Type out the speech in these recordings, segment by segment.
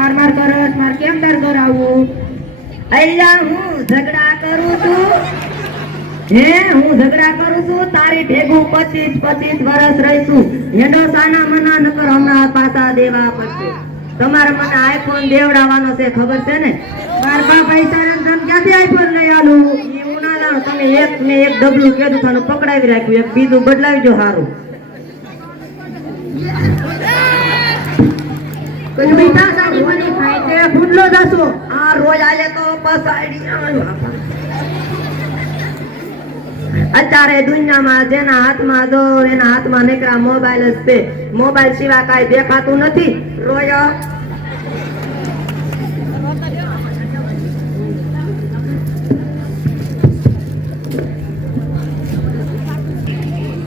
માર માર કરસ માર કેમ તાર ઘર આવું અલ્યા હું ઝઘડા કરું છું હું ઝઘડા કરું છું તારી ભેગું 25 વર્ષ રહીશું હેડો સાના મના નકર હમણાં પાછા દેવા પડશે તમારે મને આઈફોન દેવડાવવાનો છે ખબર છે ને માર બા પૈસા ને તમ ક્યાંથી આઈફોન લઈ આલું એવું ના જાણો તમે મેં એક ડબલું કીધું તને પકડાવી રાખ્યું એક બીજું બદલાવી જો સારું બીજા સાડી બની ખાય તે ફૂટલો દસો આ રોજ આલે તો પસાડી અત્યારે દુનિયામાં જેના હાથમાં દો એના હાથમાં નીકળા મોબાઈલ જ છે મોબાઈલ સિવાય કાંઈ દેખાતું નથી રોય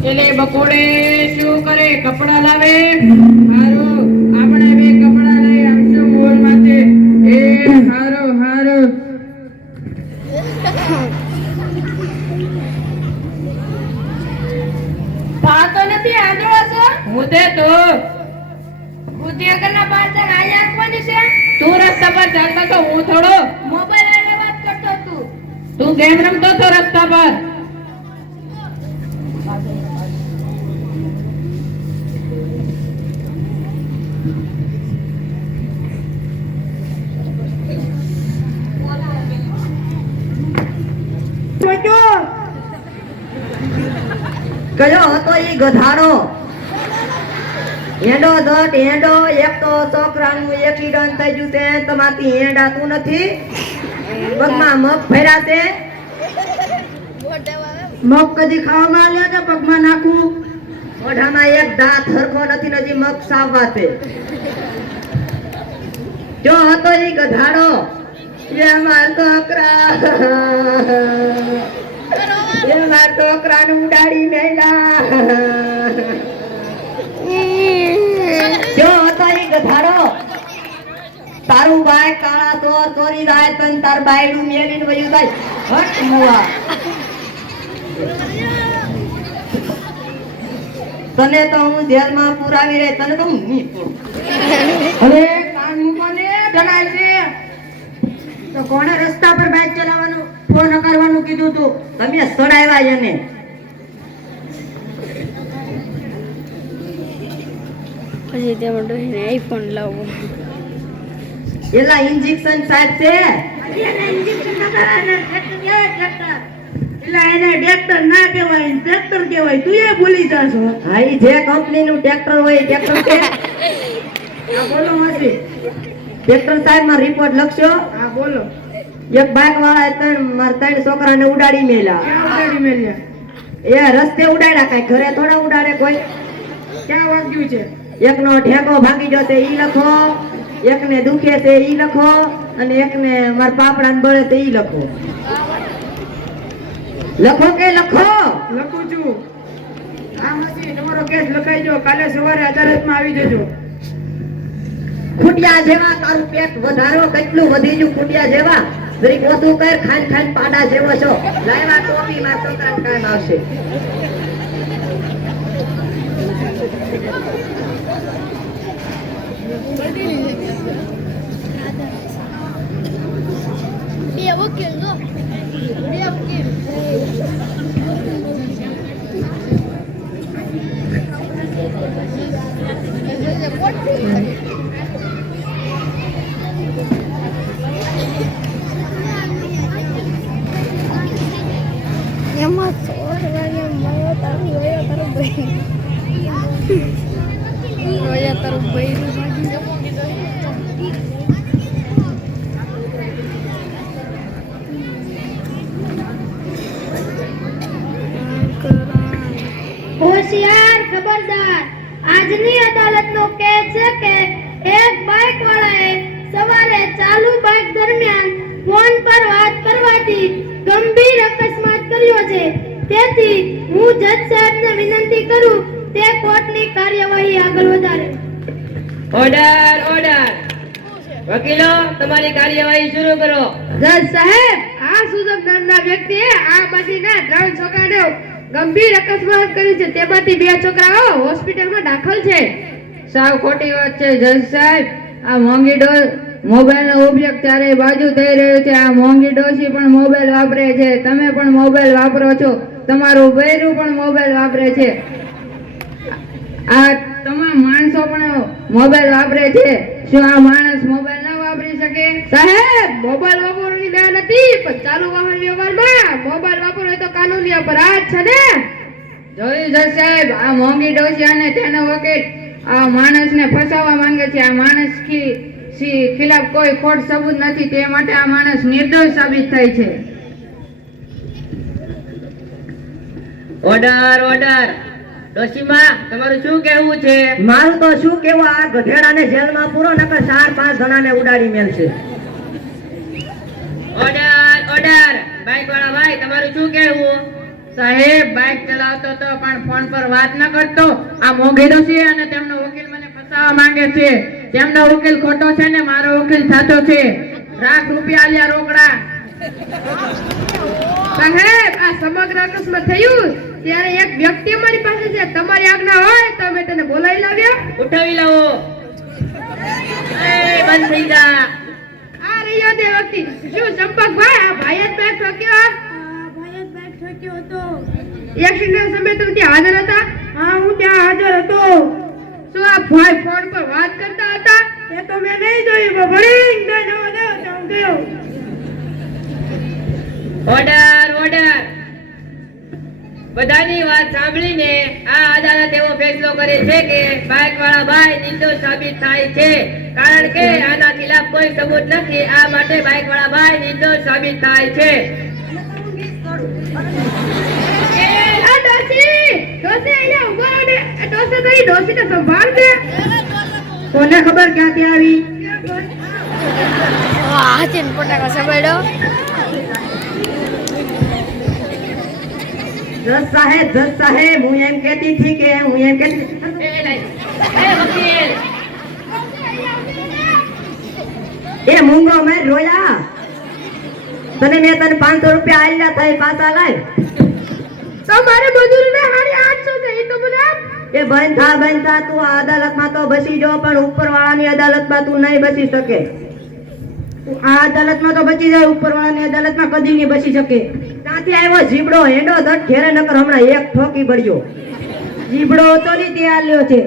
એટલે બકોડે શું કરે કપડા લાવે હારો આપણે બે કપડા લઈ આવશું મોલ માંથી એ હારો હારો પાતો નથી આંધળો છો હું તે તો બુદ્ધિ કરના પાછળ આયા આપવાની છે તું રસ્તા પર ચાલતો તો હું થોડો મોબાઈલ લઈને વાત કરતો તું ગેમ રમતો તો રસ્તા પર કયો હતો ઈ ગધાડો હેડો દટ હેડો એક તો છોકરાનું એક્સિડન્ટ થઈ ગયું છે તમારથી હેડાતું નથી પગમાં મગ ફેર્યા છે મગ કદી ખાવામાં આવ્યા કે પગમાં નાખું મોઢામાં એક દાંત હરખો નથી ને હજી મગ સાવવા છે જો હતો ઈ ગધાડો એ માર છોકરા એ માર છોકરાને ઉડાડી મેલા જો હતો ઈ ગધાડો તારું ભાઈ કાળા ચોર ચોરી જાય તન તાર બાયડું મેલીને વયું જાય હટ મુવા તને તો હું જેલમાં પુરાવી રે તને તો હું નહીં પૂરું હવે કાન મૂકોને જણાય છે તો કોણે રસ્તા પર બાઇક ચલાવવાનું ફોન કરવાનું કીધું તું તમે સડાવ્યા એને પછી તેમાં ડોહીને આઈફોન લાવવો એલા ઇન્જેક્શન સાહેબ છે એટલે એને ટ્રેક્ટર ના કહેવાય ટ્રેક્ટર કહેવાય તું એ ભૂલી જાશો હા ઈ જે કંપનીનું ટ્રેક્ટર હોય એ ટ્રેક્ટર છે હા બોલો માસી ટ્રેક્ટર સાહેબ માં રિપોર્ટ લખશો હા બોલો એક બાઇક વાળા મારા 3 છોકરાને ઉડાડી મેલ્યા ક્યાં ઉડાડી મેલ્યા એ રસ્તે ઉડાડ્યા કઈ ઘરે થોડા ઉડાડે કોઈ ક્યાં વાગ્યું છે એકનો ઠેકો ભાગી ગયો છે ઈ લખો એકને દુખે છે ઈ લખો અને એકને મારા પાપડાને બળે છે ઈ લખો લખો કે લખો લખું છું હા માસી તમારો કેસ લખાઈ જો કાલે સવારે અદાલતમાં આવી જજો ખૂટિયા જેવા તારું પેટ વધારો કેટલું વધી ગયું ખૂટિયા જેવા જરીક ઓછું કર ખાન ખાન પાડા જેવો છો લાયવા ટોપી માં છોકરાને કામ આવશે બે વકીલ જો બે વકીલ એમાં તારું ભાઈ હોશિયાર ખબરદાર આજની અદાલતનો કેસ છે કે એક બાઇક વાળાએ સવારે ચાલુ બાઇક દરમિયાન ફોન પર વાત કરવાથી ગંભીર અકસ્માત કર્યો છે તેથી હું જજ સાહેબને વિનંતી કરું તે કોર્ટની કાર્યવાહી આગળ વધારે ઓર્ડર ઓર્ડર વકીલો તમારી કાર્યવાહી શરૂ કરો જજ સાહેબ આ સુજક નામના વ્યક્તિએ આ બાજુના 3 છોકરાને ગંભીર અકસ્માત કર્યો છે તેમાંથી 2 છોકરાઓ હોસ્પિટલમાં દાખલ છે સાવ ખોટી વાત છે જજ સાહેબ આ મોંઘી મોબાઈલનો ઉપયોગ ચારે બાજુ થઈ રહ્યો છે. આ મોંઘી ડોશી પણ મોબાઈલ વાપરે છે, તમે પણ મોબાઈલ વાપરો છો, તમારું બૈરું પણ મોબાઈલ વાપરે છે, આ તમામ માણસો પણ મોબાઈલ વાપરે છે. શું આ માણસ મોબાઈલ ના વાપરી શકે? સાહેબ, મોબાઈલ વાપરવાની ના નથી, પણ ચાલુ વાહન વ્યવહારમાં મોબાઈલ વાપરવો તો કાનૂની અપરાધ છે ને. જોયું જજ સાહેબ, આ મોંઘી ડોશી અને તેનો વકીલ આ માણસને ફસાવવા માંગે છે. આ માણસ ખિલાફ કોઈ ખોટ સબૂત નથી, તે માટે આ માણસ નિર્દોષ સાબિત થાય છે. Order order. ડોશીમાં તમારું શું કહેવું છે? મારું તો શું કહેવું, આ ગધેડાને જેલમાં પૂરો નકર 4-5 જણાને ઉડાડી મેલશે. Order order. બાઈક વાળા ભાઈ તમારું શું કહેવું? સાહેબ, બાઇક ચલાવતો તો પણ ફોન પર વાત ન કરતો. આ મોંઘી ડોશી અને તેમનો વકીલ મને ફસાવવા માંગે છે. તેમનો વકીલ ખોટો છે ને મારો વકીલ સાચો છે. લાખ રૂપિયા આલ્યા રોકડા. સાહેબ, આ સમગ્ર અકસ્માત થયું ત્યારે એક વ્યક્તિ અમારી પાસે છે. તમારી આજ્ઞા હોય તો અમે તેને બોલાવી લાવ્યા. ઉઠાવી લાવો. એ બંધ થઈ જા. આ રહ્યો તે વ્યક્તિ. શું ચંપકભાઈ, આ ભાઈ જ બેગ ઠોક્યો? એક્સિડન્ટ સમયે તમે ત્યાં હાજર હતા? હા, હું ત્યાં હાજર હતો. શું આ ભાઈ ફોન પર વાત કરતા હતા? એ તો મેં નહીં જોયું, ભણી ન જવા દો તો હું ગયો. Order order. બધાની વાત સાંભળીને આ અદાલત એવો ફેસલો કરે છે કે બાઇક વાળા ભાઈ નિર્દોષ સાબિત થાય છે, કારણ કે આના ખિલાફ કોઈ સબૂત નથી. આ માટે બાઇક વાળા ભાઈ નિર્દોષ સાબિત થાય છે. કોને ખબર ક્યાંથી આવી? હાથીન પટાકા સબડ્યો. જજ સાહેબ, હું એમ કહેતી હતી કે એ મૂંગો મેં રોયા તને, મેં તને 500 રૂપિયા આલ્યા થાય, પાછા લાય. તમારે મજૂરીને હારી 800 છે, એ તો મને આપ. એ બંધ થા, તું આ અદાલતમાં તો બસી જો, પણ ઉપરવાળાની અદાલતમાં તું નહીં બસી શકે. આ અદાલતમાં તો બચી જાય, ઉપરવાળાની અદાલતમાં કદી નહીં બચી શકે. ત્યાંથી આવ્યો જીબડો હેડો ધટ ઘેરે, નકર હમણાં એક ઠોકી પડ્યો. જીબડો તો નહીં તે આલ્યો છે.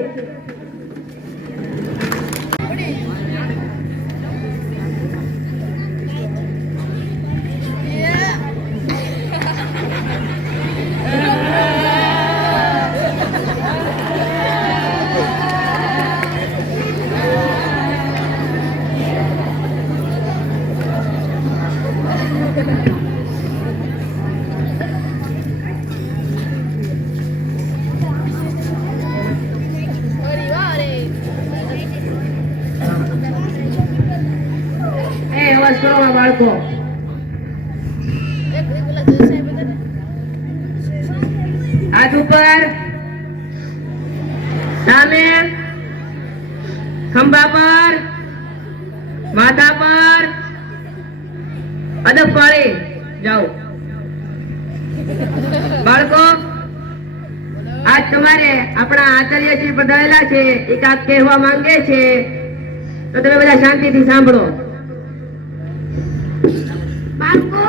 બાળકો હાથ ઉપર, સામે, ખંભા પર, માથા પર, અદબ પાડી જાઓ. બાળકો, આજ તમારે આપણા આચાર્યશ્રી પધારેલા છે, એક આ કહેવા માંગે છે, તો તમે બધા શાંતિથી સાંભળો. બાળકો,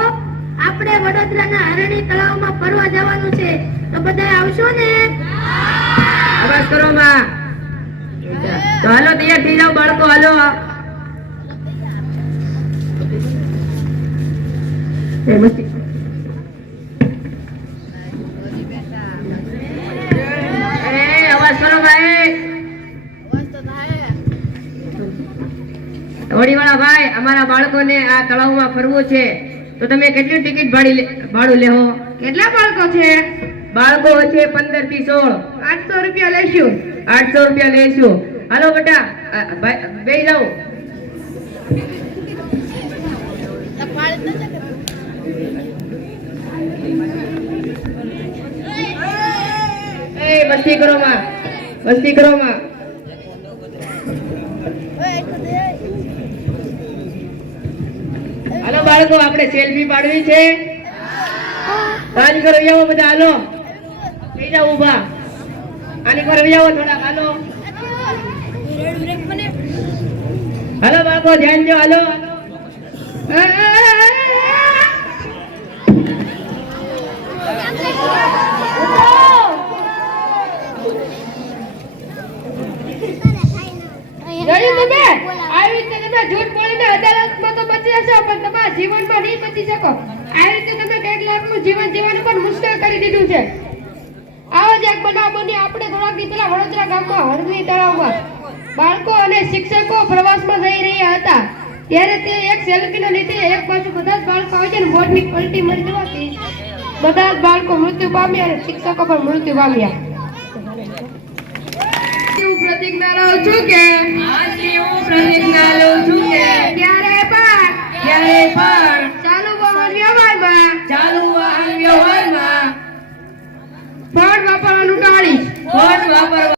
આપણે વડોદરાના હરણી તળાવમાં ફરવા જવાનું છે, તો બધા આવશો ને? અવાજ કરો માં. તો હાલો તૈયાર થઈ જાઓ બાળકો, હાલો. અવાજ કરો ભાઈ. હોડીવાળા ભાઈ, અમારા બાળકોને આ તળાવમાં ફરવું છે, તો તમે કેટલી ટિકિટ ભાડું લેહો? કેટલા બાળકો છે? બાળકો છે 15 થી 16. 800 રૂપિયા લેશું. 800 રૂપિયા લેશું. હાલો બેટા, બેસી જાઓ. એ મસ્તી કરો માં, મસ્તી કરો માં. હાલો બાળકો, આપણે સેલ્ફી પાડવી છે. આની કરો આવો બધા, હાલો થઈ જાઓ ઊભા. આની કરો આવો થોડા, હાલો. હાલો બાપો ધ્યાન દો હાલો. જોયું તમે? આવી રીતે તમે જૂઠ બોલીને અદાલતમાં તો બચી જશો પણ તમારા જીવનમાં નહીં બચી શકો. આવી રીતે તમે કેટલાકનું જીવન જીવવાનું પણ મુશ્કેલ કરી દીધું છે. આવો જ એક બનાવ બન્યો આપણે થોડાક દી પહેલા વડોદરા ગામમાં હળવી તળાવમાં બાળકો અને શિક્ષકો પ્રવાસમાં જઈ રહ્યા હતા ત્યારે તે એક સેલ્ફીના લીધે એક બાજુ બધા જ બાળકો આવી જાય ને બોટની પલટી મરી જવાથી બધા જ બાળકો મૃત્યુ પામ્યા અને શિક્ષકો પણ મૃત્યુ પામ્યા. હું પ્રતિજ્ઞા લઉં છું કે ક્યારે પણ ચાલુ વાહન વ્યવહારમાં ફોન વાપરવાનું ટાળીશ.